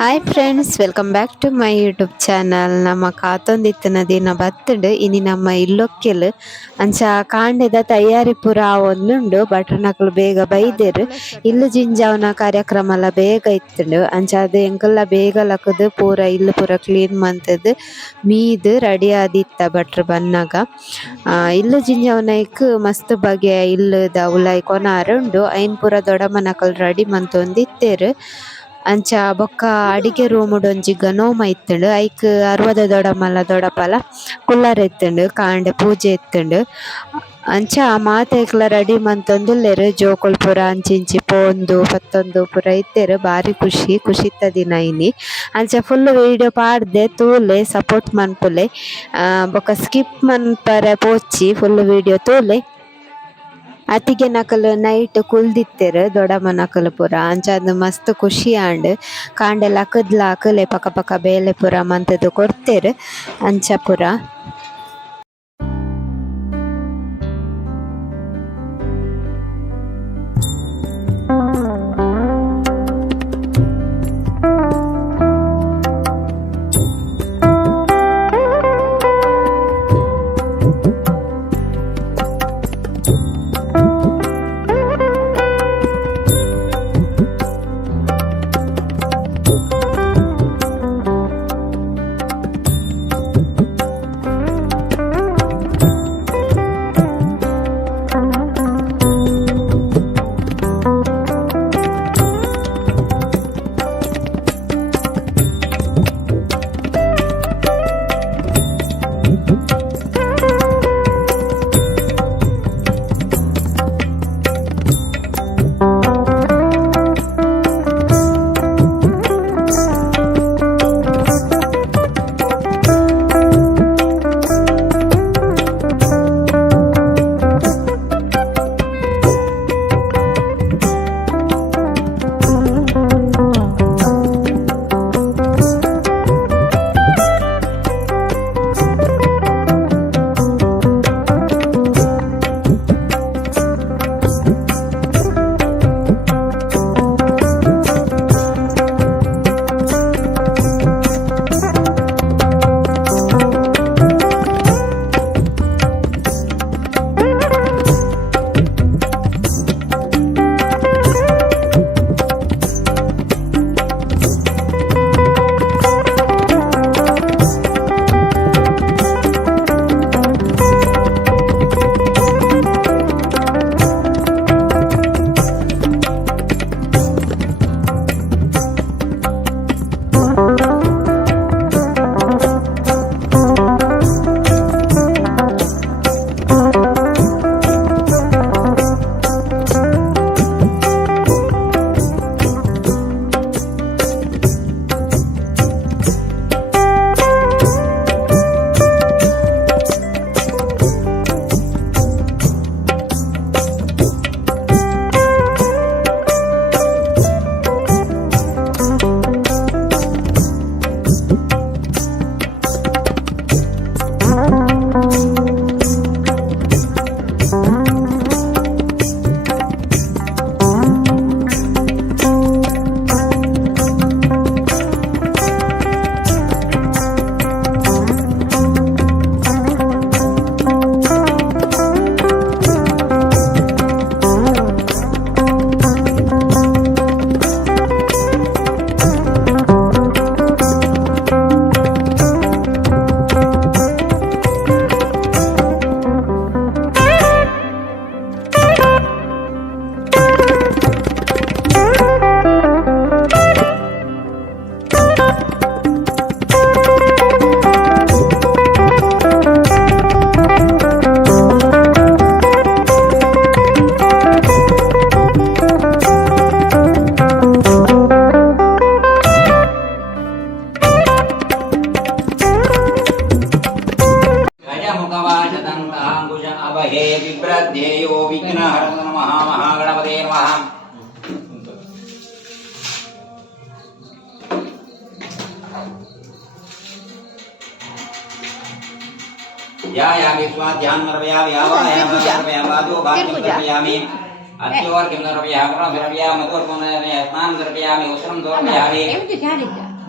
Hi friends, welcome back to my YouTube channel. ನಮ್ಮ ಕಾತೊಂದಿತ್ತಿನ ದಿನ ಬತ್ತುಂಡು ಇನಿ ನಮ್ಮ ಇಲ್ಲೊಕ್ಕೆಲ್ ಅಂಚ ಕಾಂಡೆದ ತಯಾರಿ ಪೂರ ಆವೊಂದುಂಡು. ಭಟ್ರನಕುಲು ಬೇಗ ಬೈದೆರ್ ಇಲ್ಲು ಜಿಂಜಾವನ ಕಾರ್ಯಕ್ರಮ ಎಲ್ಲ ಬೇಗ ಇತ್ತುಂಡು. ಅಂಚ ಅದು ಎಂಕಲ್ಲ ಬೇಗ ಲಕುದು ಪೂರ ಇಲ್ಲು ಪೂರ ಕ್ಲೀನ್ ಮಂತದ್ ಮೀದ್ ರೆಡಿ ಆದಿತ್ತ ಭಟ್ರು ಬನ್ನಗ. ಇಲ್ಲು ಜಿಂಜಾವನೈಕ್ ಮಸ್ತ್ ಬಗೆಯ ಇಲ್ಲುದ ಉಲಾಯಿ ಕೊನಾರುಂಡು. ಐನ್ ಪೂರ ದೊಡಮನಕಲ್ ರೆಡಿ ಮಂತೊಂದಿತ್ತೆರ್. ಅಂಚ ಬೊಕ್ಕ ಅಡಿಗೆ ರೂಮುಡು ಒಂಜಿ ನೋಮ ಇತ್ತುಂಡು. ಐಕ್ 60 ದೊಡಮಲ್ಲ ದೊಡಪಲ ಕುಲ್ಲರೆ ಇತ್ತುಂಡು, ಕಾಂಡೆ ಪೂಜೆ ಇತ್ತುಂಡು. ಅಂಚ ಮಾತೆಕ್ಲ ರೆಡಿ ಮಂತೊಂದುಲ್ಲೆರ್. ಜೋಕುಲು ಪೂರ ಅಂಚಿ ಇಂಚಿ ಪೋಂದು ಪತ್ತೊಂದು ಪೂರ ಇತ್ತೆರ್. ಬಾರಿ ಖುಷಿತ್ತ ದಿನ ಇನಿ. ಅಂಚ ಫುಲ್ ವೀಡಿಯೋ ಪಾಡ್ದೆ ತೂಲೆ ಸಪೋರ್ಟ್ ಮನ್ಪುಲೆ. ಬೊಕ್ಕ ಸ್ಕಿಪ್ ಮನ್ಪರೆ ಪೋಚಿ ಫುಲ್ ವೀಡಿಯೋ ತೂಲೆ. ಅತಿಗೆ ನಕಲು ನೈಟ್ ಕುಲ್ದಿತ್ತೆರ್ ದೊಡಮನಕಲು ಪೂರ. ಅಂಚ ಅದು ಮಸ್ತ್ ಖುಷಿ ಆಂಡ್ ಕಾಂಡೆಲ ಅಕದ್ಲಾಕ್ ಪಕ್ಕ ಪಕ್ಕ ಬೇಲೆ ಪೂರ ಮಂತದ್ ಕೊಡ್ತೆರ್ ಅಂಚ ಪೂರ. हे विभ्रध्येयो विघ्नहरं नमः महागणपते नमः। या स्वाध्यान नर्वयामि आवाहयामि बाधो बाध्यं कर्मयामि अत्योर्घ्यं समर्पयामि समर्पयामि मधुर्गं स्नानं समर्पयामि वस्त्रं समर्पयामि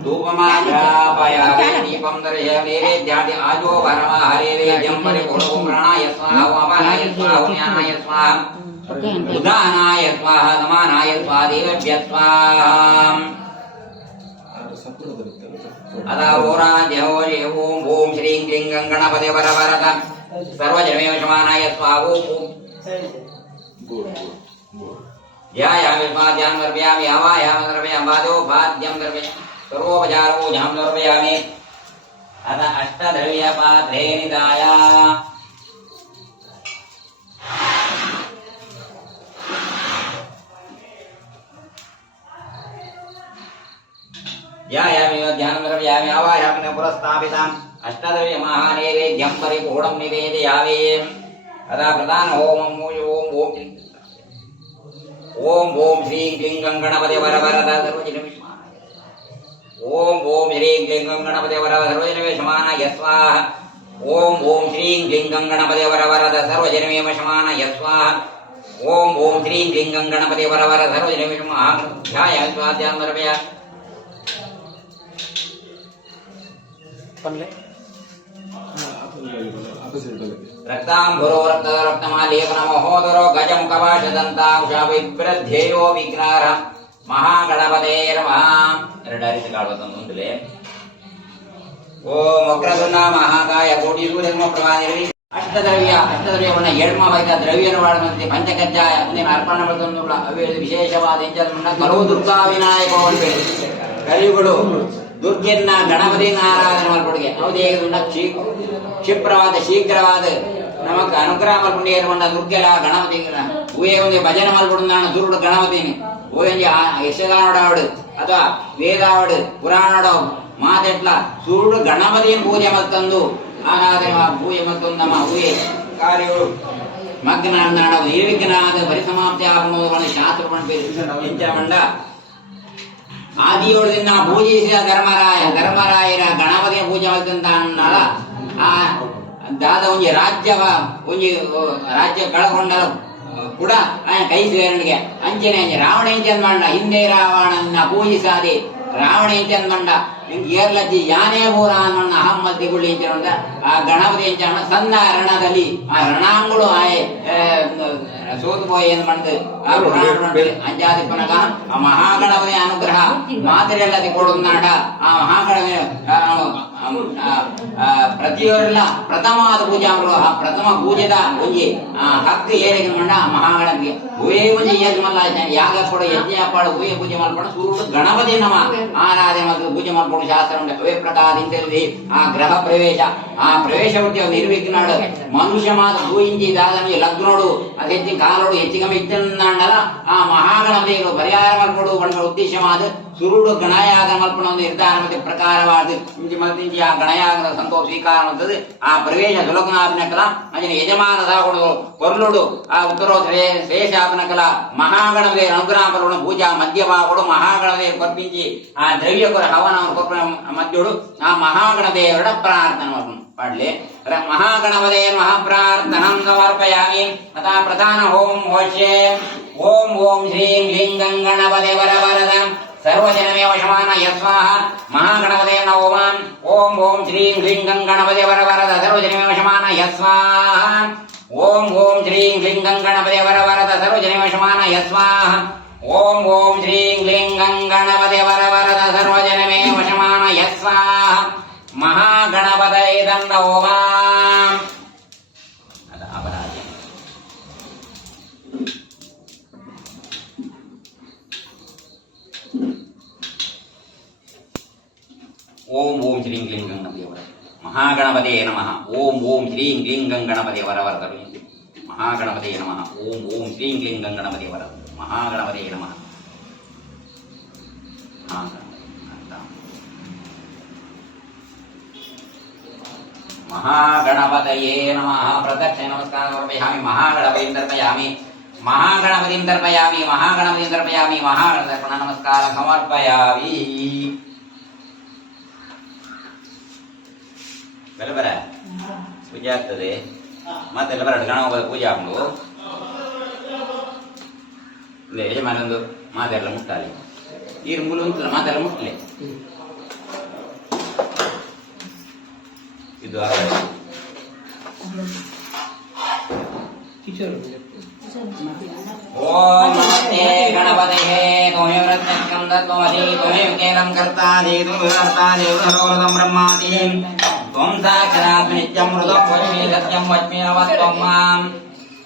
धूपमाघ्रापयामि दीपं दर्शयामि नैवेद्यादि आजो वरमा हरिवेद्यं परिपूर्णो प्राणाय स्वाहा वामनाय स्वाहा ज्ञानाय स्वाहा उदानाय स्वाहा समानाय स्वाहा देवभ्यः स्वाहा अदा ओराज्योरे ओम ओम श्रीं क्लीं गणपते वरवरद सर्वजनमेव समानाय स्वाहा ओम ध्यायामि स्वाध्यां दर्पयामि आवाहयामि दर्पयामि वादो भाद्यं दर्पयामि सर्वोपचारो झां दर्पयामि अथ अष्टद्रव्य पात्रे निधाय ध्यायामि ध्यानं दर्पयामि आवाहयामि पुरस्तापिताम् अष्टद्रव्य महानैवेद्यं परिपूर्णं निवेदयामि अथ प्रधान होमं ओम ओम ओम ओम श्रीं क्लीं गणपते वरवरद सर्वजनमेव ओम ओम श्रीं क्लीं गणपते वरवरद सर्वजनमेव समानाय स्वाहा ओम ओम श्रीं क्लीं गणपते वरवरद सर्वजनमेव समानाय स्वाहा ओम ओम श्रीं क्लीं गणपते वरवरद सर्वजनमेव ध्यायामि स्वाध्यां दर्पयामि रक्तांबुरो रक्तमालेपन महोदरो गजमुखवाशदंतांशा विभ्रध्येयो विघ्नार महागणपते नमः ಎರಡರಿಸಿ ಕಾಡುವಂತಂದ್ರೆ ಓಂ ವಕ್ರತುಂಡ ಮಹಾಕಾಯ ಕೋಟಿ ಸೂರ್ಯಸಮಪ್ರಭಾ ಅಷ್ಟದ್ರವ್ಯವನ್ನ ಏಳ್ಮವಾದ ದ್ರವ್ಯವನ್ನು ಪಂಚಕಜ್ಜಾಯ ಮುಂದಿನ ಅರ್ಪಣೆ ಮಾಡುವುದನ್ನು ಅವೇಳು ವಿಶೇಷವಾದ ಎಂಜಲಮನ್ನ ಕಲವು ದುರ್ಗಾ ವಿನಾಯಕವನ್ನು ಕಲಿಯುಗಳು ದುರ್ಗೆಯನ್ನ ಗಣಪತಿಯನ್ನು ಆರಾಧನೆ ಮಾಡ್ಕೊಡುಗೆ ಹೌದೇ ಕ್ಷಿಪ್ರವಾದ ಶೀಘ್ರವಾದ ನಮಕ್ ಅನುಗ್ರಹ ಮಾಡ್ಕೊಂಡು ಏರ್ಕೊಂಡ ದುರ್ಗೆಲ ಗಣಪತಿಗಳ ಊಯೇ ಒಂದು ಭಜನೆ ಮಾಡ್ಕೊಡು ದುರ್ಡು ಗಣಪತಿನಿ ಓಯಂಜಿ ಯಶಗಾನೋಡಾವಡು ಅಥವಾ ವೇದಾವಡು ಪುರಾಣೋಡ ಮಾತೆಟ್ಲ ಸುರುಡು ಗಣಪತಿಯನ್ನು ಪೂಜೆ ಮತ್ತೊಂದು ಆರಾಧನೆ ಪೂಜೆ ಮತ್ತೊಂದು ನಮ್ಮ ಊಯೆ ಕಾರ್ಯಗಳು ಮಗ್ನ ನಿರ್ವಿಘ್ನಾದ ಪರಿಸಮಾಪ್ತಿ ಆಗುವುದು ಶಾಸ್ತ್ರ ಮಂಡ ಆದಿಯೋಳದಿಂದ ಪೂಜಿಸಿದ ಧರ್ಮರಾಯರ ಗಣಪತಿಯ ಪೂಜೆ ಮಾಡ್ತಂತ ಅನ್ನಲ್ಲ ಆ ದಾದ ಒಂಜಿ ರಾಜ್ಯ ಕಳಕೊಂಡ ಕೂಡ ಕೈ ಸೇರಣಿಗೆ ಅಂಚನೆ ರಾವಣ ಎಂಚಂದ್ ಮಂಡ ಹಿಂದೆ ರಾವಣನ್ನ ಪೂಜಿಸಾದೆ ರಾವಣ ಎಂಚಂದ್ ಮಂಡ ಏರ್ಲಜ್ಜಿ ಯಾನೇ ಪೂರ ಅನ್ನ ಅಹಮ್ಮದಿ ಗುಳ್ಳಿ ಎಂಚ ಆ ಗಣಪತಿ ಎಂಚ ಸಣ್ಣ ರಣದಲ್ಲಿ ಆ ರಣಾಂಗುಳು ಆಯೆ ಸೋತು போய் ಏನು ಮಾಡ್ತದೆ ಆ ಅಂಜಾದಿ ಪನಗ ಆ ಮಹಾಗಣಪತಿ ಅನುಗ್ರಹ ಮಾತ್ರೆಲ್ಲದೆ ಕೊಡೋದು ನಾಟ ಆ ಮಹಾಗಣಪತಿ ಪ್ರತಿಯೊರೆಲ್ಲ ಪ್ರಥಮವಾದ ಪೂಜಾ ಆ ಪ್ರಥಮ ಪೂಜೆದ ಒಂಜಿ ಹಕ್ಕು ಏರಿಕೆ ಮಂಡ ಮಹಾಗಣಪತಿಗೆ ಹೂಯೇ ಪೂಜೆ ಏರಿಕೆ ಮಲ್ಲ ಯಾಗ ಕೊಡ ಯಜ್ಞ ಪಾಡು ಹೂಯೇ ಪೂಜೆ ಮಾಡ್ಕೊಂಡು ಸೂರ್ಯ ಗಣಪತಿ ನಮ ಆರಾಧನೆ ಮತ್ತು ಪೂಜೆ ಮಾಡ್ಕೊಂಡು ಶಾಸ್ತ್ರ ಉಂಟು ಅವೇ ಪ್ರಕಾರ ಇಂಥಲ್ಲಿ ಆ ಗೃಹ ಪ್ರವೇಶ ಆ ಪ್ರವೇಶ ಉಂಟು ನಿರ್ವಿಘ್ನಾಡು ಮನುಷ್ಯ ಮಾತ್ರ ಹೂಯಿಂಚಿ ದಾದನಿಗೆ ಲಗ್ನೋಡು ಅದು ಹೆಚ್ಚಿನ ಕಾಲೋಡು ಹೆಚ್ಚಿಗೆ ಇದ್ದಲ್ಲ ಆ ಮಹಾಗಣಪತಿಗಳು ಪರಿಹಾರ ಮಾಡ್ಕೊಡು ಬಣ್ಣ ಉದ್ದೇಶವಾದ ಸುರುಡು ಗಣಯಾಗ ಮಲ್ಪಣ ಒಂದು ನಿರ್ಧಾರ ಮತ್ತೆ ಪ್ರಕಾರವಾದ ಇಂಚಿ ಮಲ್ತಿಂಚಿ ಆ ಗಣಯಾಗದ ಸಂತೋಷ ಸ್ವೀಕಾರ ಅಂತದ್ದು ಆ ಪ್ರವೇಶ ಸುಲಗ್ನಾಪನಕಲ ಅಂಜನ ಯಜಮಾನದ ಕೊಡೋದು ಕೊರ್ಲುಡು ಆ ಉತ್ತರೋ ಶ್ರೇಷಾಪನಕಲ ಮಹಾಗಣಪತಿ ಅನುಗ್ರಹ ಪೂಜಾ ಮಧ್ಯಭಾಗಗಳು ಮಹಾಗಣಪತಿ ಕೊರ್ಪಿಂಚಿ ಆ ದ್ರವ್ಯ ಕೊರ ಹವನ ಕೊರ್ಪ ಮಧ್ಯೋಡು ಆ ಮಹಾಗಣಪತಿಯವರ ಪ್ರಾರ್ಥನೆ ಮಾಡ್ಲಿ ಮಹಾಗಣಪತಿ ಮಹಾಪ್ರಾರ್ಥನಂ ಸಮರ್ಪಯಾಮಿ ತಥಾ ಪ್ರಧಾನ ಹೋಮ ಹೋಷ್ಯೆ ಓಂ ಓಂ ಶ್ರೀಂ ಲಿಂಗಂ ಗಣಪತಿ ವರವರದ ಸರ್ವಜನಮೇವ ಶಮಾನ ಯಸ್ವಾಹ ಮಹಾಗಣಪತೆ ನಮೋ ಓಂ ಓಂ ಶ್ರೀಂ ಲಿಂಗಂ ಗಣಪತಿ ವರವರದ ಸರ್ವಜನಮೇವ ಶಮಾನ ಯಸ್ವಾಹ ಓಂ ಓಂ ಶ್ರೀಂ ಲಿಂಗಂ ಗಣಪತಿ ವರವರದ ಸರ್ವಜನಮೇವ ಶಮಾನ ಯಸ್ವಾಹ ಓಂ ಓಂ ಶ್ರೀಂ ಲಿಂಗಂ ಗಣಪತಿ ವರವರದ ಸರ್ವಜನಮೇವ ಶಮಾನ ಯಸ್ವಾಹ ಮಹಾಗಣಪತಯೇ ನಮೋ ಓಂ ಓಂ ಶ್ರೀಂ ಕ್ಲೀಂ ಗಣಪತಿ ವರ ಮಹಾಗಣಪತೇ ನಮಃ ಓಂ ಓಂ ಶ್ರೀಂ ಕ್ಲೀಂ ಗಣಪತಿ ವರವರದ ಮಹಾಗಣಪತೇ ನಮಃ ಓಂ ಓಂ ಶ್ರೀಂ ಕ್ಲೀಂ ಗಣಪತಿ ವರ ಮಹಾಗಣಪತೇ ನಮಃ ಮಹಾಗಣಪತಯೇ ನಮಃ ಪ್ರದಕ್ಷಿಣೆ ನಮಸ್ಕಾರ ಸಮರ್ಪಯಾಮಿ ಮಹಾಗಣಪತಿಂ ದರ್ಪಯಾಮಿ ಮಹಾಗಣಪತಿಂ ದರ್ಪಯಾಮಿ ಮಹಾಗಣಪತಿಂ ದರ್ಪಯಾಮಿ ಮಹಾಗಣಪತಿ ನಮಸ್ಕಾರ ಸಮರ್ಪಯಾಮಿ ಬರ ಪೂಜೆ ಆಗ್ತದೆ ಮತ್ತೆಲ್ಲ ಬರ ಗಣಪತಿ ಪೂಜೆ ಆಗ್ಲು ಯಜಮಾನ ಒಂದು ಮಾತೆಲ್ಲ ಮುಟ್ಟಾలి ನೀರು ಮೂಲ ಉಂಟಲ್ಲ ಮಾತೆಲ್ಲ ಮುಟ್ಟಲೆ ಇದು ಓಂ ನಮಸ್ತೆ ಗಣಪತಯೇ ತ್ವಮೇವ ರತ್ನಸ್ಕಂದ ತ್ವಮಸಿ ತ್ವಮೇವ ಕೇಲಂ ಕರ್ತಾದಿ ತ್ವಮೇವ ಕರ್ತಾದಿ ಸರ್ವವ್ರತಂ ಬ್ರಹ್ಮಾದಿ ತ್ವಂ ಸಾಕ್ಷಾತ್ ನಿತ್ಯಂ ಮೃತಂ ವಚ್ಮಿ ಸತ್ಯಂ ವಚ್ಮಿ ಅವತ್ವಂ ಮಾಂ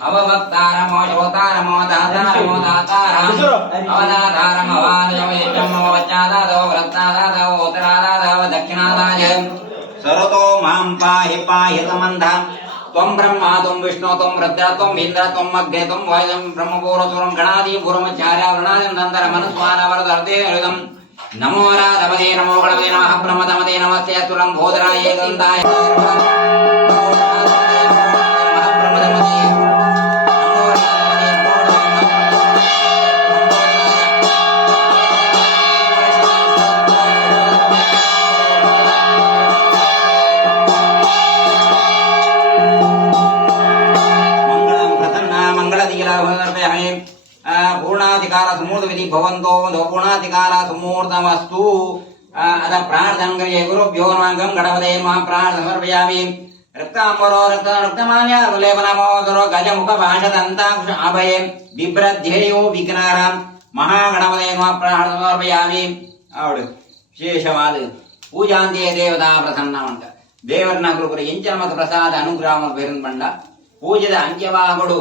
ಅವವಕ್ತಾರಮೋ ಶೋತಾರಮೋ ದಾತಾರಮೋ ದಾತಾರಂ ಅವದಾತಾರಂ ಅವಾದಯಂ ಅವವಚ್ಚಾದಾದೋ ವೃತ್ತಾದಾದೋ ಉತ್ತರಾದಾದೋ ದಕ್ಷಿಣಾದಾಯ ಸರ್ವತೋ ಮಾಂ ಪಾಹಿ ಪಾಹಿ ಸಮಂಧ ತ್ವಂ ಬ್ರಹ್ಮ ತ್ವಂ ವಿಷ್ಣು ತ್ವಂ ರುದ್ರ ತ್ವಂ ಇಂದ್ರ ತ್ವಂ ಅಗ್ನೇ ತ್ವಂ ವಾಯುಂ ಬ್ರಹ್ಮಪೂರ್ವಸುರಂ ಗಣಾದಿ ಪೂರ್ವಚಾರ್ಯ ವೃಣಾದಿಂತರ ಮನುಸ್ವಾನ ವರದರ್ದೇ ಹೃದಂ ನಮೋ ರಾಧವದೇ ನಮೋ ಗಣಪದೇ ನಮಃ ಬ್ರಹ್ಮತಮದೇ ನಮಸ್ತೆ ತುಲಂ ಭೋದರಾಯ ಗಂಧಾಯ पूर्णाधिकार समूर्त विधि भवन्तो पूर्णाधिकार समूर्तमस्तु अतः प्रार्थना करिए गुरुभ्यो नमः गणपते नमः प्रार्थना समर्पयामि रक्तांबरो रक्तमाल्या लेपनमोदरो गजमुख भाषदन्ताकुश अभये बिभ्रध्येयो विघ्नाराम महागणपते नमः प्रार्थना समर्पयामि आवड विशेषवाद पूजांते देवता प्रसन्न मंत ದೇವರನ್ನ ಕೃಪೆ ಎಂಚನ ಮತ್ತು ಪ್ರಸಾದ ಅನುಗ್ರಹ ಬೇರನ್ ಬಂಡ ಪೂಜೆದ ಅಂತ್ಯವಾಗಡು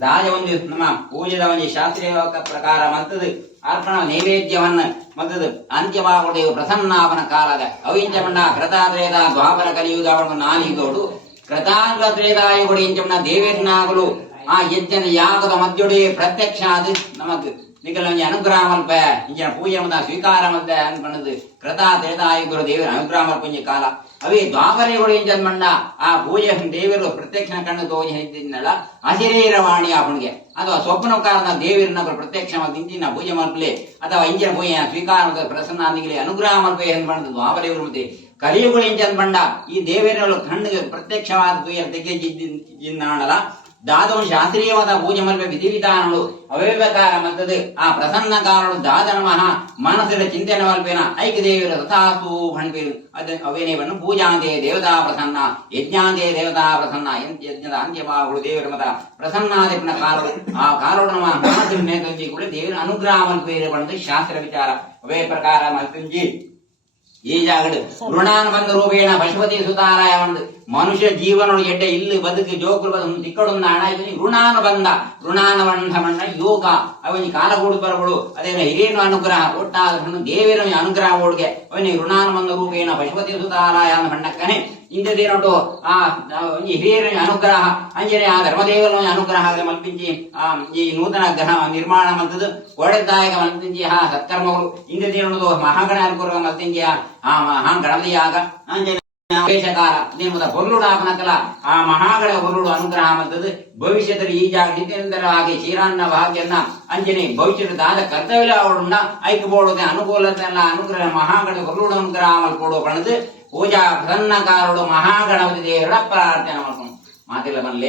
ದಾಯ ಒಂದು ನಮ್ಮ ಪೂಜೆದ ಒಂದು ಶಾಸ್ತ್ರೀಯ ಪ್ರಕಾರ ಮತ್ತದು ಅರ್ಪಣ ನೈವೇದ್ಯವನ್ನ ಮತ್ತದು ಅಂತ್ಯವಾಗುವ ಪ್ರಸನ್ನಾಪನ ಕಾಲದ ಅವಿಂಚಮಣ್ಣ ಕೃತಾದ್ರೇದ ದ್ವಾಪರ ಕಲಿಯುಗ ನಾಲಿಗೋಡು ಕೃತಾಂಗತ್ರೇದಾಯುಗಳು ಇಂಚಮಣ್ಣ ದೇವೇರ್ನಾಗಲು ಆ ಯಜ್ಞನ ಯಾಗದ ಮಧ್ಯೊಡೆ ಪ್ರತ್ಯಕ್ಷ ಅದು ನಮಗ್ ನಿಖಲ್ ಅನುಗ್ರಹ ಮಲ್ಪ ಇಂಚಿನ ಪೂಜೆ ಮತ ಸ್ವೀಕಾರ ಮತ್ತ ಅನ್ಕೊಂಡದು ಕೃತಾ ತ್ರೇತಾಯುಗಳು ದೇವರ ಅನುಗ್ರಹ ಮಲ್ಪಂಜಿ ಕಾಲ ಅವೇ ದ್ವಾಪರೆಗಳು ಇಂಚಂದ ಆ ಪೂಜೆ ದೇವರು ಪ್ರತ್ಯಕ್ಷ ಕಣ್ಣು ತೋಜಿ ಹೇಳಿದ್ದಲ್ಲ ಅಶರೀರವಾಣಿ ಅವನಿಗೆ ಅಥವಾ ಸ್ವಪ್ನ ಕಾರಣ ದೇವರನ್ನ ಪ್ರತ್ಯಕ್ಷ ಇಂಚಿನ ಪೂಜೆ ಮಲ್ಪಲೆ ಅಥವಾ ಇಂಚಿನ ಪೂಜೆಯ ಸ್ವೀಕಾರ ಪ್ರಸನ್ನ ನಿಗಲಿ ಅನುಗ್ರಹ ಮಲ್ಪ ಏನ್ ಮಾಡಿದ್ರು ದ್ವಾಪರೆಗಳು ಮತ್ತೆ ಕಲಿಯುಗಳು ಇಂಚಂದ್ ಬಂಡ ಈ ದೇವರ ಕಣ್ಣಿಗೆ ಪ್ರತ್ಯಕ್ಷವಾದ ತೆಗೆಜಿನ್ನಲ್ಲ ದಾದವ ಶಾಸ್ತ್ರೀಯವಾದ ಪೂಜೆ ಮಲ್ಪೆ ವಿಧಿವಿಧಾನಗಳು ಅವೇ ಪ್ರಕಾರ ಮತ್ತದು ಆ ಪ್ರಸನ್ನ ಕಾರಣ ದಾದನ ಮಹಾ ಮನಸ್ಸಿನ ಚಿಂತನೆ ಮಲ್ಪೇನ ಐಕ್ಯ ದೇವರ ತಥಾಸ್ತು ಭಣಿಪೇರು ಅದ ಅವೇನೇವನ್ನು ಪೂಜಾಂತೆ ದೇವತಾ ಪ್ರಸನ್ನ ಯಜ್ಞಾಂತೆ ದೇವತಾ ಪ್ರಸನ್ನ ಯಜ್ಞದ ಅಂತ್ಯಭಾವಗಳು ದೇವರ ಮತ ಪ್ರಸನ್ನಾದಿಪನ ಕಾರಣ ಆ ಕಾರಣ ಮನಸ್ಸಿನ ನೇತಂಜಿ ಕೂಡ ದೇವರ ಅನುಗ್ರಹ ಮಲ್ಪೇರು ಬಂದು ಶಾಸ್ತ್ರ ವಿಚಾರ ಅವೇ ಪ್ರಕಾರ ಮಲ್ಪಂಜಿ ಈ ಜಾಗಡು ಋಣಾನುಬಂಧ ರೂಪೇಣ ಪಶುಪತಿ ಸುತಾರಾಯ ಒಂದು ಮನುಷ್ಯ ಜೀವನ ಎಡ್ಡೆ ಇಲ್ಲಿ ಬದುಕಿ ಜೋಕುಲು ಬದು ತಿಕ್ಕಡೊಂದು ಹಣ ಋಣಾನುಬಂಧ ಋಣಾನುಬಂಧ ಯೋಗ ಅವನಿಗೆ ಕಾಲಗೂಡು ಬರಗಳು ಅದೇನು ಹಿರಿಯನ ಅನುಗ್ರಹ ಒಟ್ಟಾದ ದೇವರ ಅನುಗ್ರಹ ಓಡ್ಗೆ ಅವನಿಗೆ ಋಣಾನುಬಂಧ ರೂಪೇಣ ಪಶುಪತಿ ಸುತಾರಾಯ ಅಂತ ಬಣ್ಣಕ್ಕನೆ ಇಂದೇನೋಟು ಆ ಹಿರಿಯರ ಅನುಗ್ರಹ ಅಂಜನೆ ಆ ಧರ್ಮದೇವರ ಅನುಗ್ರಹ ಮಲ್ಪಿಂಚಿ ಈ ನೂತನ ಗ್ರಹ ನಿರ್ಮಾಣ ಮಲ್ತದ್ದು ಒಡೆದಾಯಕ ಮಲ್ಪಿಂಚಿ ಆ ಸತ್ಕರ್ಮಗಳು ಇಂದೇನೋದು ಮಹಾಗಣ ಅನುಗ್ರಹ ಮಲ್ತಿಂಚಿ ಆ ಮಹಾ ಗಣಪತಿಯಾಗ ಅಂಜನೆ ಕಾಲ ಹೊರಳುಡಾಪನಕಲ ಆ ಮಹಾಗಳ ಹೊರಳು ಅನುಗ್ರಹ ಮತ್ತದು ಭವಿಷ್ಯದಲ್ಲಿ ಈ ಜಾಗ ನಿತ್ಯಂತರ ಹಾಗೆ ಕ್ಷೀರಾನ್ನ ಭಾಗ್ಯನ್ನ ಅಂಜನೆ ಭವಿಷ್ಯದ ಕರ್ತವ್ಯ ಅವಳುಂಡ ಐಕ್ಯಬೋಳದೆ ಅನುಕೂಲತೆ ಅನುಗ್ರಹ ಮಹಾಗಳ ಹೊರಳು ಅನುಗ್ರಹ ಮಲ್ಕೊಡೋ ಪಣದು ಪೂಜಾ ಪ್ರಸನ್ನಕಾರುಡು ಮಹಾಗಣಪತಿ ದೇವರ ಪ್ರಾರ್ಥನೆ ಮಾಡ್ಕೊಂಡು ಮಾತಿಲ್ಲ ಬನ್ಲೆ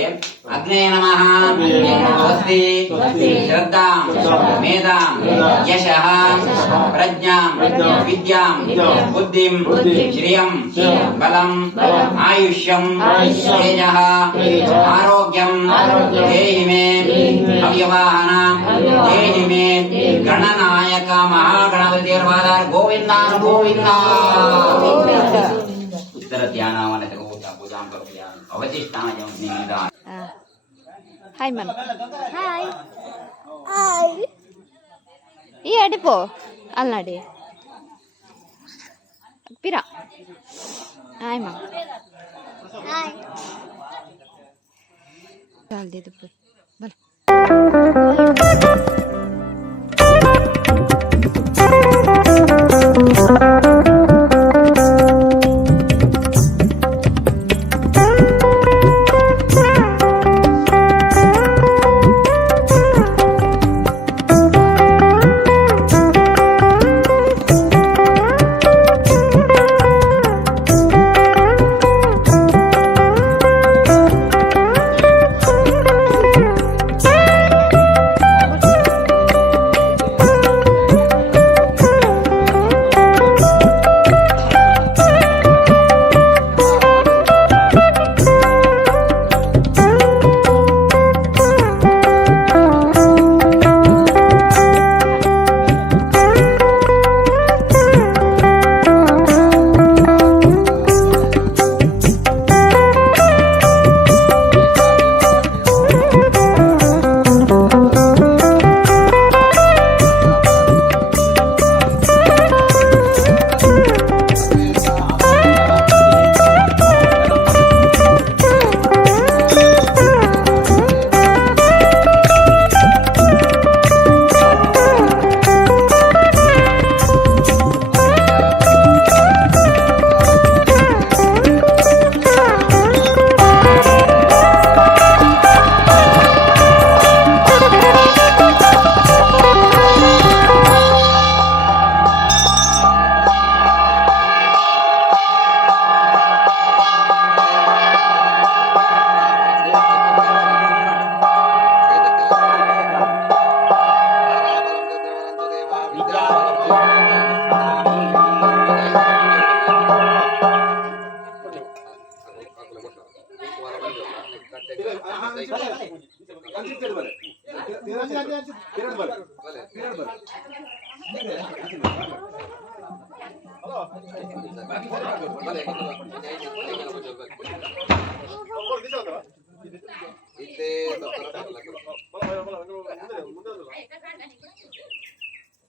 ಅಗ್ನೇ ನಮಃ ಸ್ವಸ್ತಿ ಶ್ರದ್ಧಾಂ ಮೇಧಾಂ ಯಶಃ ಪ್ರಜ್ಞಾಂ ವಿದ್ಯಾಂ ಬುದ್ಧಿಂ ಶ್ರಿಯಂ ಬಲಂ ಆಯುಷ್ಯಂ ತೇಜಃ ಆರೋಗ್ಯಂ ದೇಹಿ ಮೇ ಅವ್ಯವಾಹನ ದೇಹಿ ಮೇ ಗಣನಾಯಕ ಮಹಾಗಣಪತಿ ದೇವರ ಗೋವಿಂದ ಗೋವಿಂದ ಉತ್ತರ ಧ್ಯಾನವನ पूजा अवशिष्टा हाय मन हाय ಈ ಅಡಿಪೋ ಅಲ್ಲಿ ನಡಿ ಪಿರಾ ಹಾಯ್ ಮಾ ಹಾಯ್ ಜಲ್ದಿ ದುಪ್ಪು ಬಲ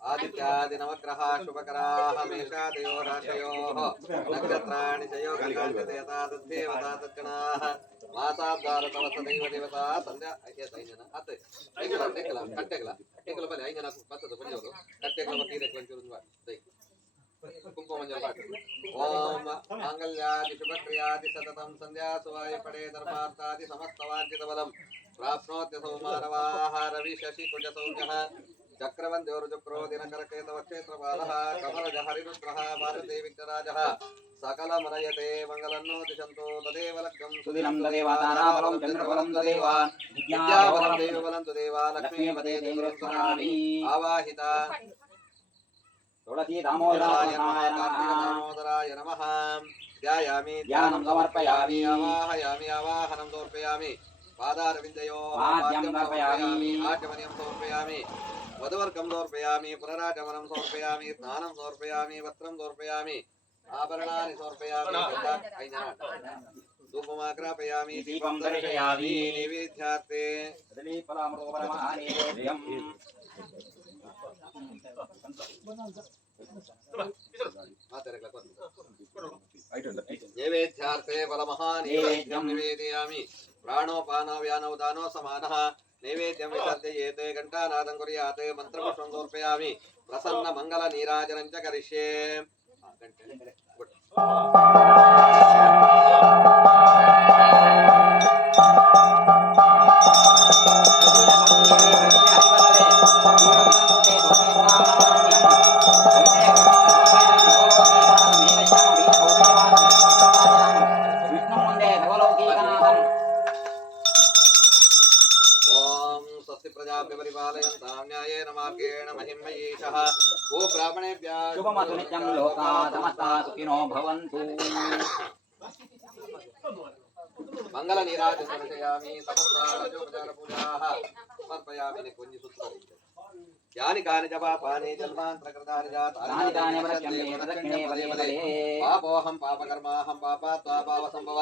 ಆದಿತ್ಯಾದಿ ನವಗ್ರಹ ಶುಭಕರಾಹ ಮೇಷಾದಯೋ ರಾಶಯೋಃ ನಕ್ಷತ್ರಾಣಿ ಚಯೋ ಗಣಾಧಿಪತಿಯತಾ ತದ್ದೇವತಾ ತಜ್ಜನಾಃ ಮಾಸಾದ್ವಾರ ತವ ಸದೈವ ದೇವತಾ ಸಂಧ್ಯಾ ಐಜನ ಅತ್ತೆ ಕಟ್ಟೆಗಳ ಬಲೆ ಐಜನ ಬತ್ತದ ಪುಣ್ಯವರು ಕಟ್ಟೆಗಳ ಬತ್ತೀರೆ ಕೊಂಚೂರು ದೈ ಕುಂಕುಮ ಮಂಜಲ ಪಾಠ ಓಂ ಮಾಂಗಲ್ಯಾದಿ ಶುಭಕ್ರಿಯಾದಿ ಸತತಂ ಸಂಧ್ಯಾ ಸುವಾಯ ಪಡೆ ಧರ್ಮಾರ್ಥಾದಿ ಸಮಸ್ತವಾಂಚಿತ ಬಲಂ ಪ್ರಾಪ್ನೋತ್ಯಸೌ ಮಾನವಾಃ ರವಿ ಶಶಿ ಕುಜ ಸೌಮ್ಯಃ ಚಕ್ರವಂದ್ಯೋರು ಚಕ್ರೋ ದಿನಕರಕೇತವ ಕ್ಷೇತ್ರಪಾಲಃ ಕಮಲಜ ಹರಿರುದ್ರಃ ಭಾರತೀ ವಿಘ್ನರಾಜಃ ಸಕಲ ಮರಯತೆ ಮಂಗಲನ್ನೋ ದಿಶಂತೋ ತದೇವ ಲಗ್ಗಂ ಸುದಿನಂ ತದೇವ ತಾರಾಬಲಂ ಚಂದ್ರಬಲಂ ತದೇವ ವಿದ್ಯಾಬಲಂ ದೇವಬಲಂ ತದೇವ ಲಕ್ಷ್ಮೀಪದೇ ದೇವರಂ ಆವಾಹಿತ ತುಳಸಿ ದಾಮೋದರಾಯ दामोदराय नमः ध्यायामि ध्यानं समर्पयामि आवाहयामि आवाहनं समर्पयामि पादारविन्दयोः पाद्यं समर्पयामि आचमनीयं समर्पयामि वधुवर्गं समर्पयामि पुनराचमनं समर्पयामि स्नानं समर्पयामि वस्त्रं समर्पयामि आभरणानि समर्पयामि धूपमाग्रापयामि दीपं दर्शयामि नैवेद्यार्थे दलीफलामृतपरमानेवेद्यम् नैवेद्यार्थे फलमहानैवेद्यं निवेदयामि प्राणोपानो व्यानो दानो समानः नैवेद्यं विसर्जयेते घण्टानादं कुर्यात् मन्त्रपुष्पं समर्पयामि प्रसन्न मंगल नीराजनं च करिष्ये परिपालयन्तां न्यायेन मार्गेण महिमयीशः गो ब्राह्मणेभ्यः शुभमस्तु नित्यं लोकाः समस्ताः सुखिनो भवन्तु मंगल नीराजनं समर्पयामि समस्ताः पूजाः समर्पयामि निकुञ्ज सुत्तरि यानि कानि जपापानि जन्मान्तरकृतानि जातानि तानि प्रत्यम्ये प्रदक्षिणे पदे पदे पापोऽहं पापकर्माहं पापात्वा पापसम्भव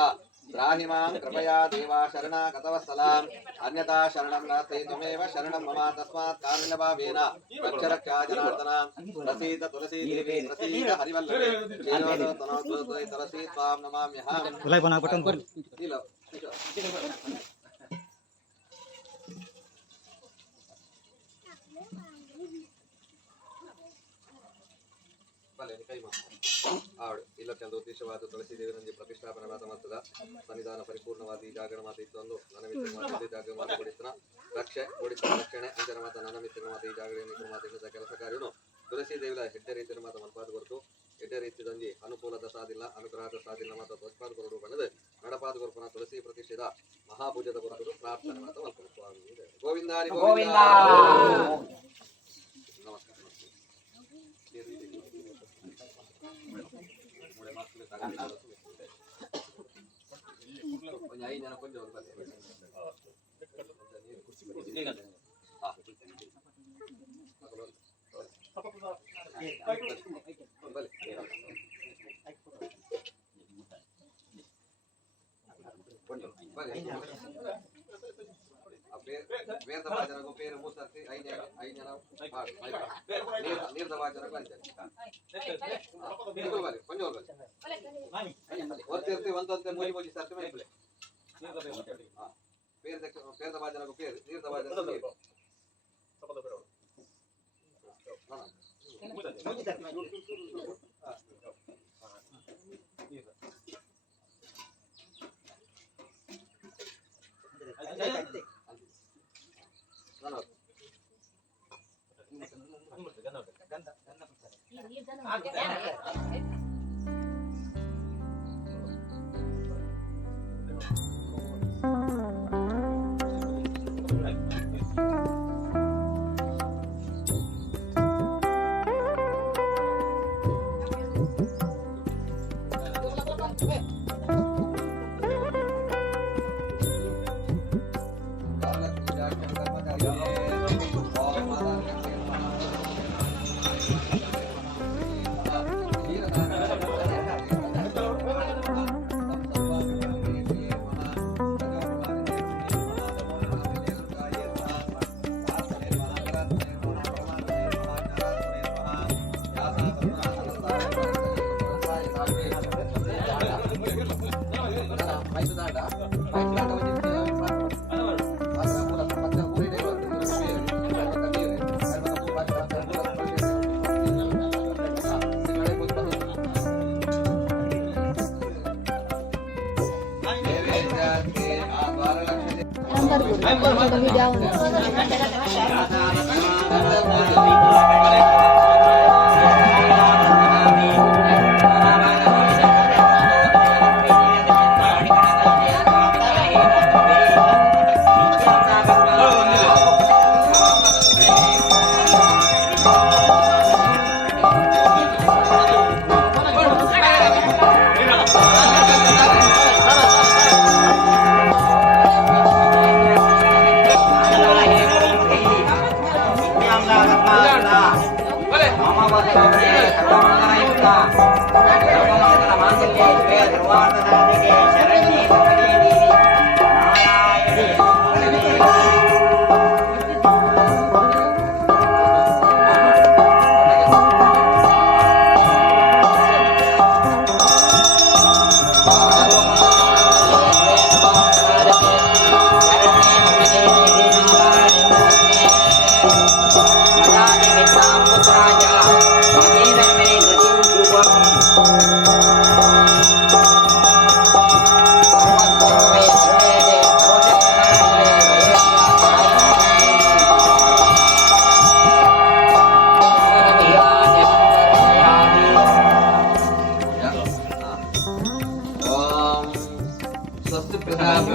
त्राहि मां कृपया देवा शरणागतवत्सलाम् अन्यथा शरणं नास्ति त्वमेव शरणं मम तस्मात् कारुण्यभावेन रक्ष रक्षा जनार्दना प्रसीद तुलसी देवी प्रसीद हरिवल्लभे जीवतो तनोतु तुलसी त्वां नमाम्यहम् ಆವಡು ಇಲ್ಲಕ್ಕೆಂದು ಉದ್ದೇಶವಾದ ತುಳಸಿ ದೇವರಲ್ಲಿ ಪ್ರತಿಷ್ಠಾಪನವಾದ ಮತ್ತದ ಸನ್ನಿಧಾನ ಪರಿಪೂರ್ಣವಾದ ಜಾಗರಣ ಮಾತು ಇತ್ತೊಂದು ನನ್ನ ಮಿತ್ರ ಜಾಗ ಮಾಡಿಕೊಡಿಸ್ತಾನ ರಕ್ಷೆ ಕೊಡಿಸ್ತಾನ ರಕ್ಷಣೆ ಅಂಜನ ಮಾತ ನನ್ನ ಮಿತ್ರ ಮಾತ ಈ ಜಾಗರಣೆ ಮಾತಿನ ಕೆಲಸ ಕಾರ್ಯನು ತುಳಸಿ ದೇವಿಲ ಹೆಡ್ಡೆ ರೀತಿಯ ಮಾತ ಮನಪಾದ ಕೊರತು ಹೆಡ್ಡೆ ರೀತಿಯದಂಜಿ ಅನುಕೂಲದ ಸಾಧಿಲ್ಲ ಅನುಗ್ರಹದ ಸಾಧಿಲ್ಲ ಮಾತ ಧ್ವಜಪಾದ ಕೊರಡು ಬಣ್ಣದ ನಡಪಾದ ಕೊರಪನ ತುಳಸಿ ಪ್ರತಿಷ್ಠಿತ ಮಹಾಪೂಜದ ಕೊರತು ಪ್ರಾರ್ಥನೆ ಮಾತ ಮಲ್ಕೊಂಡು ಸ್ವಾಮಿ ಗೋವಿಂದಾರಿ ಗೋವಿಂದ ನಮಸ್ಕಾರ ಐದು ಜನ ಕೊಂಚ ವೇದ ವಾಚನಗೂ ಪೇರು ಮೂಸರ್ತಿ ಐದು ಜನ ನೀರ್ದ ವಾಚನಗೂ ಅಂತೆ ಒಂದೊಂದೇ ಮೂಜಿ ಮೂಜಿ ಸರ್ತಿ ಮೇಲೆ ಪೇರ್ದ ವಾಚನಗೂ ಪೇರು ನೀರ್ದ ವಾಚನ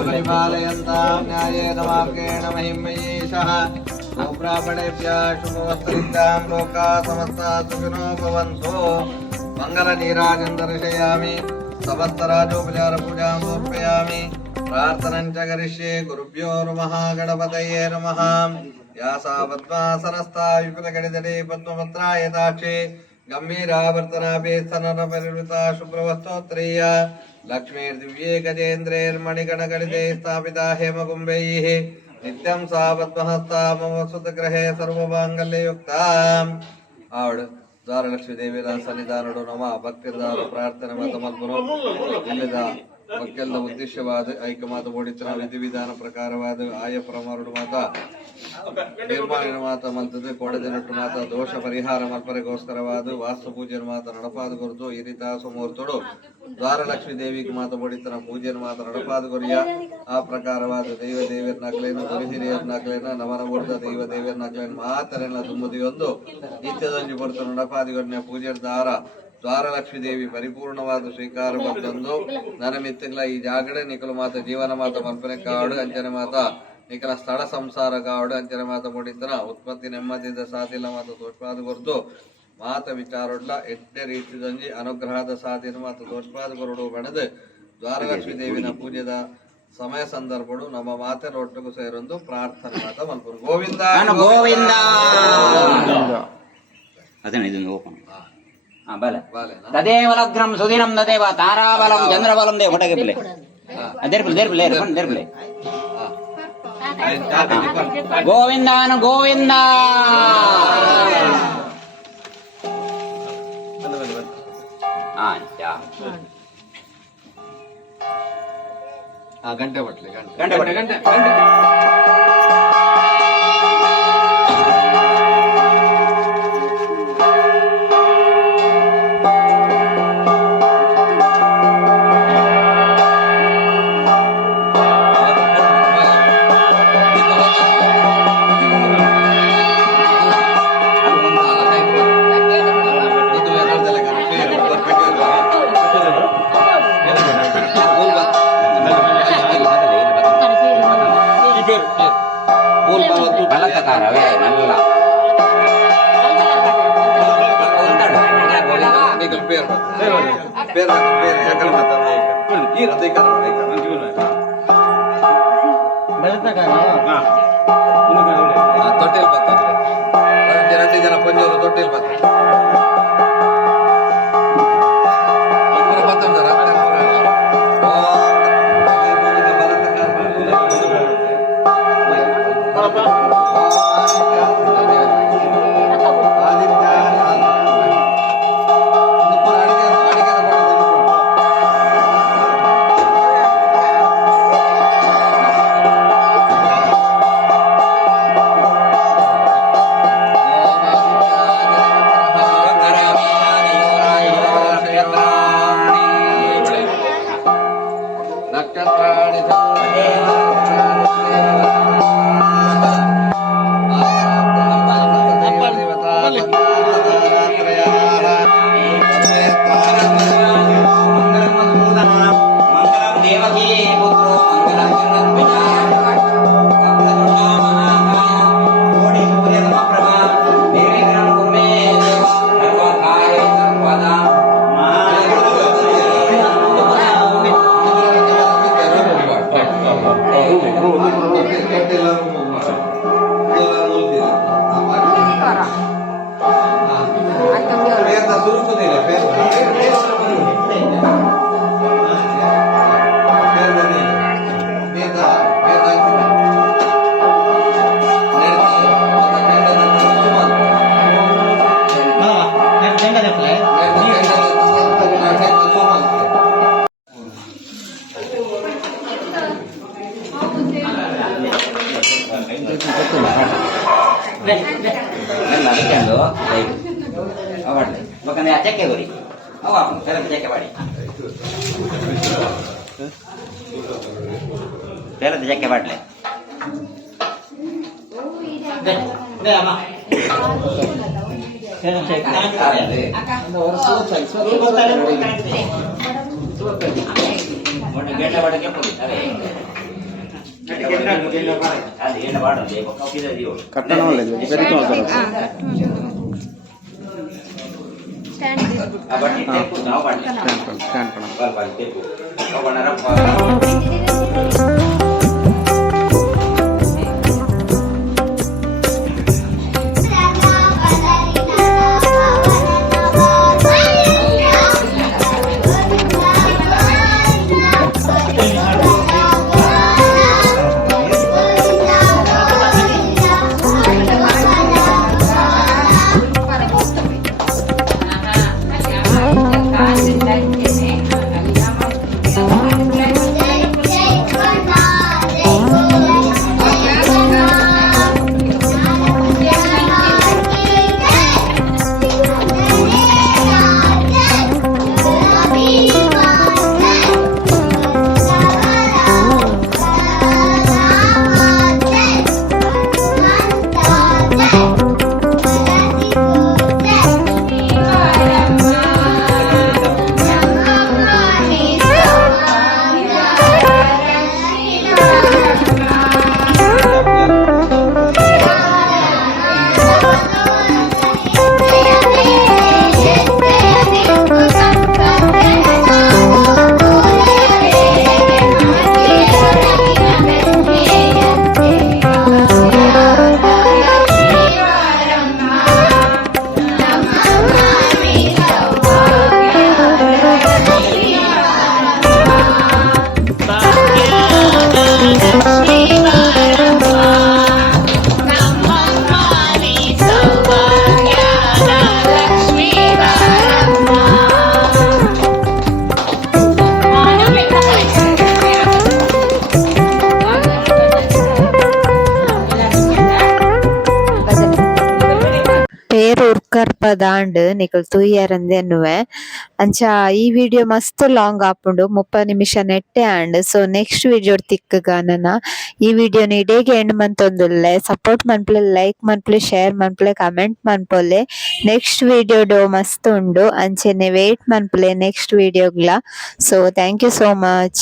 परिपालयन्तां न्यायेन मार्गेण महिमयेशः गोब्राह्मणेभ्यः शुभवस्तरितां लोकाः समस्ताः सुखिनो भवन्तु मङ्गलनीराजं दर्शयामि समस्तराजोपचारपूजां समर्पयामि प्रार्थनं च करिष्ये गुरुभ्यो नमः गणपतये नमः या सा पद्मासनस्था विपुलगणितटे पद्मपत्रा यथाक्षे गम्भीरावर्तनाभे स्तननपरिवृता शुभ्रवस्तोत्तरीया लक्ष्मीर्दिव्ये गजेन्द्रैर्मणिगणगणिते स्थापिता हेमकुम्भैः नित्यं सा पद्महस्ता मम सुतगृहे सर्वमाङ्गल्ययुक्ता आवड ದ್ವಾರಲಕ್ಷ್ಮೀ ದೇವಿಯ ಸನ್ನಿಧಾನಡು ನಮ ಭಕ್ತಿದಾರು ಪ್ರಾರ್ಥನೆ ಮತ್ತು ಮಲ್ಪರು ಇಲ್ಲದ ಮಕ್ಕೆಲ್ಲ ಉದ್ದೇಶವಾದ ಐಕ್ಯಮಾತ ಓಡಿತರ ವಿಧಿವಿಧಾನ ಪ್ರಕಾರವಾದ ಆಯ ಪ್ರಮಾಣಡು ಮಾತ ನಿರ್ಮಾಣ ಮಾತ ಮಲ್ತದೆ ಕೊಡದಿನಟ್ಟು ಮಾತ ದೋಷ ಪರಿಹಾರ ಮಲ್ಪರೆಗೋಸ್ಕರವಾದ ವಾಸ್ತು ಪೂಜೆನ ಮಾತ ನಡಪಾದ ಗುರುತು ಈ ರೀತ ಸುಮೂರ್ತೋಡು ದ್ವಾರಲಕ್ಷ್ಮೀ ದೇವಿಗೆ ಮಾತ ಓಡಿತರ ಪೂಜೆನ ಮಾತ ನಡಪಾದ ಗುರಿಯ ಆ ಪ್ರಕಾರವಾದ ದೈವ ದೇವಿಯರ ನಕಲೇನು ಗುರು ಹಿರಿಯರ ನಕಲೇನ ನವನ ಮೂರ್ತ ದೈವ ದೇವಿಯರ ನಕಲೇನು ಮಾತರೆಲ್ಲ ತುಂಬುದಿಯೊಂದು ನಿತ್ಯದಂಜಿ ಬರುತ್ತ ನಡಪಾದಿಗೊಡ್ನೆ ಪೂಜೆಯ ದಾರ ದ್ವಾರಲಕ್ಷ್ಮೀ ದೇವಿ ಪರಿಪೂರ್ಣವಾದ ಸ್ವೀಕಾರ ಬಂತಂದು ನನ್ನ ಮಿತ್ತಗಳ ಈ ಜಾಗಡೆ ನಿಖಲು ಮಾತ ಜೀವನ ಮಾತ ಮಲ್ಪನೆ ಕಾಡು ಅಂಚನೆ ಮಾತ ನಿಖಲ ಸ್ಥಳ ಸಂಸಾರ ಕಾಡು ಅಂಚನೆ ಮಾತ ಮುಡಿತನ ಉತ್ಪತ್ತಿ ನೆಮ್ಮದಿಯಿಂದ ಸಾಧಿಲ್ಲ ಮಾತ ದೋಷಪಾದ ಗುರುತು ಮಾತ ವಿಚಾರೊಡ್ಲ ಎಡ್ಡೆ ರೀತಿದಂಜಿ ಅನುಗ್ರಹದ ಸಾಧಿನ ಮಾತ ದೋಷಪಾದ ಗುರುಡು ಬಣದು ದ್ವಾರಲಕ್ಷ್ಮೀ ದೇವಿನ ಪೂಜೆದ ಸಮಯ ಸಂದರ್ಭಗಳು ನಮ್ಮ ಮಾತೆನ ಒಟ್ಟಿಗೂ ಸೇರೊಂದು ಪ್ರಾರ್ಥನೆ ಮಾತ ಮಲ್ಪರು ಗೋವಿಂದ ಗೋವಿಂದ ಅದನ್ನ ಇದನ್ನು ಓಪನ್ ತದೇವ ಲಗ್ನಂ ಸುದಿನಂ ತದೇವ ತಾರಾಬಲಂ ಚಂದ್ರಬಲಂ ದೇ ಹೊಟಗೆ ಪ್ಲೇ ದೇರ್ಪಲೆ ಗೋವಿಂದಾನು ಗೋವಿಂದ ಗಂಟೆ ಬಟ್ಲೆ ಗಂಟೆ ಬಲತಕಾರವೇ ನಲ್ಲ ತೊಟ್ಟೆಲ್ ಬರ್ತದೆ ಜನ ಪಂಜೋರು ತೊಟ್ಟೆಲ್ ಬರ್ತದೆ ಚೆಕ್ಕೆ ಹೋರಿ ಅವ ತೆರೆದ ಚೆಕ್ಕೆ ಮಾಡಿ ತೆರೆದ ಚೆಕ್ಕೆ ಬಾಟ್ಲೆ ಅಮ್ಮ ಗೆಡ್ಡ ಬಾಡಕ್ಕೆ ಪದಾಂಡ್ ನಿಕಲ್ ತೂಯರಂದೆನ್ನುವೆ ಅಂಚ ಈ ವಿಡಿಯೋ ಮಸ್ತ್ ಲಾಂಗ್ ಆಪುಂಡು 30 ನಿಮಿಷ ನೆಟ್ಟೆ ಆಂಡ್ ಸೊ ನೆಕ್ಸ್ಟ್ ವಿಡಿಯೋ ತಿಕ್ಕಗಾನನ ಈ ವಿಡಿಯೋನ ಇಡೇಗೆ ಎಂಡ್ ಮಂತೊಂದುಲ್ಲೆ ಸಪೋರ್ಟ್ ಮನ್ಪುಲೆ ಲೈಕ್ ಮನ್ಪುಲೆ ಶೇರ್ ಮನ್ಪುಲೆ ಕಮೆಂಟ್ ಮನ್ಪೊಲೆ ನೆಕ್ಸ್ಟ್ ವಿಡಿಯೋ ಡೋ ಮಸ್ತ್ ಉಂಡು ಅಂಚೆನೆ ವೇಟ್ ಮನ್ಪುಲೆ ನೆಕ್ಸ್ಟ್ ವಿಡಿಯೋಗ್ಲ so thank you so much.